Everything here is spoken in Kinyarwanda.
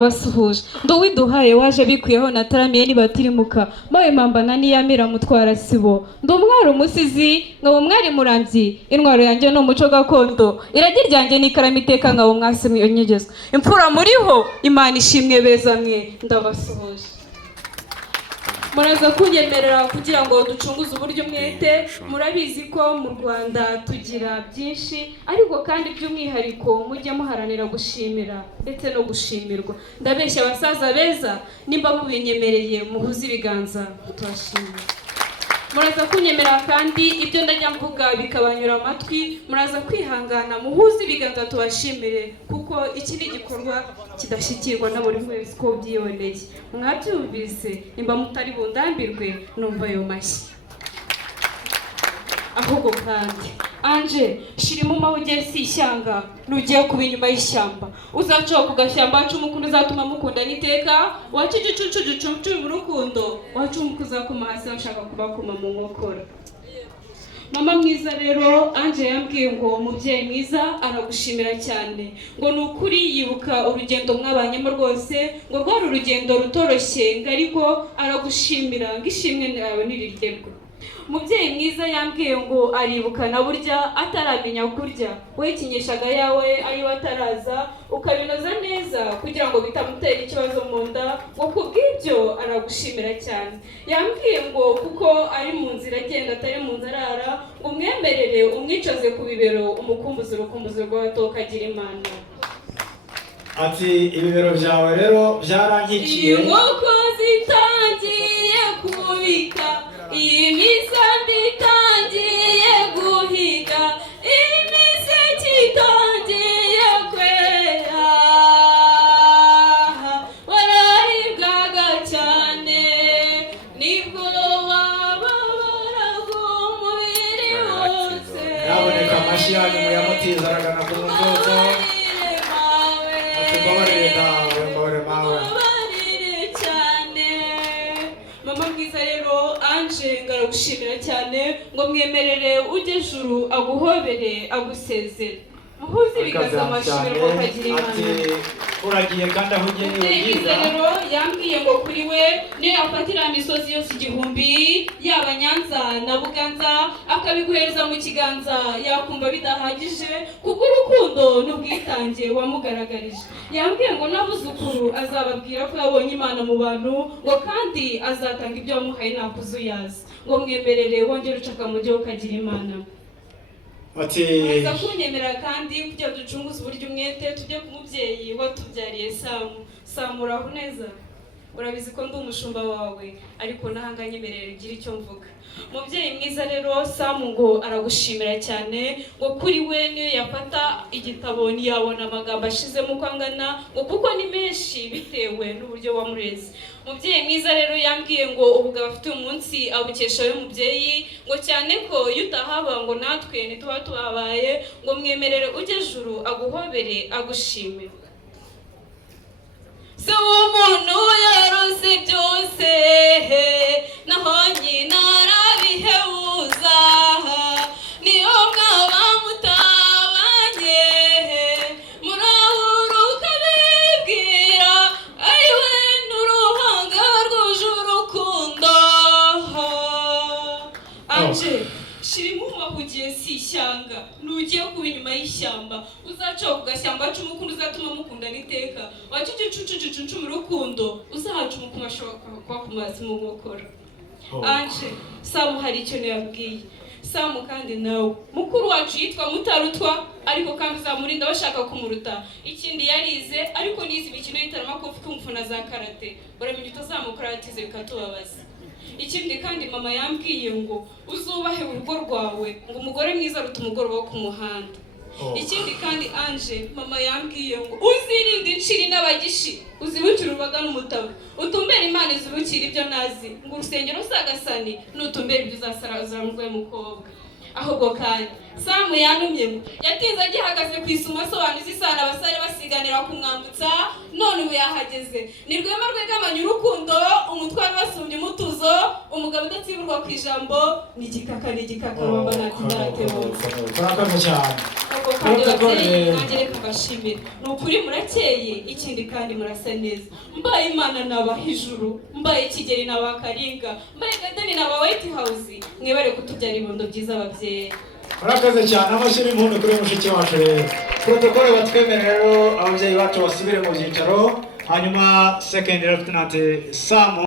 basuhuje nduwiduhaye waje bikwiyeho nataramiye nibatirimuka mawe mambana niyamira mutwara sibo ndumwari umusizi nkaba umwari muramvyi intwaro yanjye no muco gakondo iragi ryanjye nikaramu iteka nkaba umwasi mwiyonyegezwa imfura muriho Imana ishimwe beza mwe ndabasuhuje muraza kunyemerera kugira ngo ducunguze uburyo mwete murabizi ko mu Rwanda tugira byinshi ariko kandi by'umwihariko mujye muharanira gushimira ndetse no gushimirwa ndabeshya abasaza beza nimba mubinyemereye muhuze ibiganza tubashimira muraza kunyemerera kandi ibyo ndajya mvuga bikabanyura amatwi muraza kwihangana muhuze ibiganza tubashimire kuko iki ni igikorwa kidashikirwa na buri wese ko byiboneye mwabyumvise nimba mutari bundambirwe numva ayo mashyi ahubwo kandi anje shirimo mawugiye si ishyanga nugiye kuba inyuma y'ishyamba uzacoka ku gashyamba wacu umukundo uzatuma mukunda niteka wacu igicucu mu rukundo wacu umukuzakuma hasi bashaka kubakuma mu nkokora mama mwiza rero anje yambwiye ngo umubyeyi mwiza aragushimira cyane ngo nukuri yibuka urugendo mwabanyemo rwose ngo rwari urugendo rutoroshye ariko aragushimira ngishimwe nawe nirirgerwa umubyeyi mwiza yambwiye ngo aribuka na burya ataramenya kurya wekinyeshaga yawe ari wataraza ukabinoza neza kugira ngo bitamutera ikibazo mu nda ngo kubw'ibyo aragushimira cyane yambwiye ngo kuko ari mu nzira agenda atari mu nzarara umwemerere umwicoze ku bibero umukumbuzi urukumbuzi rw'abato kagira Imana ati ibibero byawe rero byarankikiye inkoko zitangiye kubika imisambi itangiye guhiga imiseke itangiye kwera warahibwaga cyane nibwo wababaraga umubiri wose yaboneka amashyi yanyu muyamutiza aragana ku mutozo mutubabarire nawe mbabarire mawe mama mwiza rero anje ngaragushimira cyane ngo mwemerere ujye juru aguhobere agusezere muhuze ibiganza amashimiro kagira Imana uragiye kandi aho ugiye ni byiza rero yambwiye ngo kuri we niyo yafatira imisozi yose igihumbi yaba Nyanza na Buganza akabiguhereza mu kiganza yakumva bidahagije kuko urukundo n'ubwitange wamugaragarije yambwiye ngo n'abuzukuru azababwira ko yabonye Imana mu bantu ngo kandi azatanga ibyo wamuhaye nakuzuyaza ngo mwemerere wongere ucaka mu gihe ukagira Imana ati mwiza kunyemerera kandi kugira ducunguze uburyo umwete tujye ku mubyeyi watubyariye Samu uraho neza urabizi ko ndi umushumba wawe ariko nahanga nyemerera ugira icyo mvuga mubyeyi mwiza rero Samu ngo aragushimira cyane ngo kuri we niyo yafata igitabo ntiyabona amagambo ashizemo uko angana ngo kuko ni menshi bitewe n'uburyo wamureze mubyeyi mwiza rero yambwiye ngo ubugabo afite umunsi abukesha we mubyeyi ngo cyane ko iyo utahaba ngo natwe ntituba tubabaye ngo mwemerere ujye juru aguhobere agushime se umuntu yarose byose naho nyina arabihebuza niyo mwaba mutabanye murahuruka bibwira ariwe n'uruhanga rwuje urukundo anje shirimo umahugiye si ishyanga nugiye kuba inyuma y'ishyamba uzacoka ku gashyamba c'umukundo uzatuma mukundana iteka wacu igicucu mu rukundo uzahaca umukuma ashoboka kuba ku mazi mu nkokora anje Samu hari icyo yabwiye Samu kandi nawe mukuru wacu yitwa Mutarutwa ariko kandi uzamurinda bashaka kumuruta ikindi yarize ariko nize imikino y'iteramakofi kumfuna za karate uramenya utazamukaratize bikatubabaza ikindi kandi mama yambwiye ngo uzubahe urugo rwawe ngo umugore mwiza aruta umugoroba wo ku muhanda ikindi kandi anje mama yambwiye ngo uzirinde inciri n'abagishi uzibukire urubaga n'umutabo utumbere Imana izibukire ibyo nazi ngo urusengero uzagasani nutumbere ibyo uzasara mugwe mukobwa ahubwo kandi Samu yanumye yatinze agihagaze ku isuma asobanuza isano abasare basiganira kumwambutsa none ubu yahageze. Ni Rwema rwegamanya urukundo, umutwaro basumbye umutuzo, umugabo udatsiburwa ku ijambo, ni igikaka bamba nataratebuza. Turakoze cyane. Koko kandi ababyeyi nanjye reka mbashimire. Ni ukuri murakeye, ikindi kandi murasa neza. Mbaye Imana nabaha ijuru, mbaye Kigeli nabaha Karinga, mbaye Gadani nabaha White House, mwebare kutubyara ibondo byiza ababyeyi. Murakoze cyane, amashyira impundu kuri mushiki wacu rero. Protokole batwemerera rero ababyeyi bacu basubire mu byicaro, hanyuma second lieutenant Sam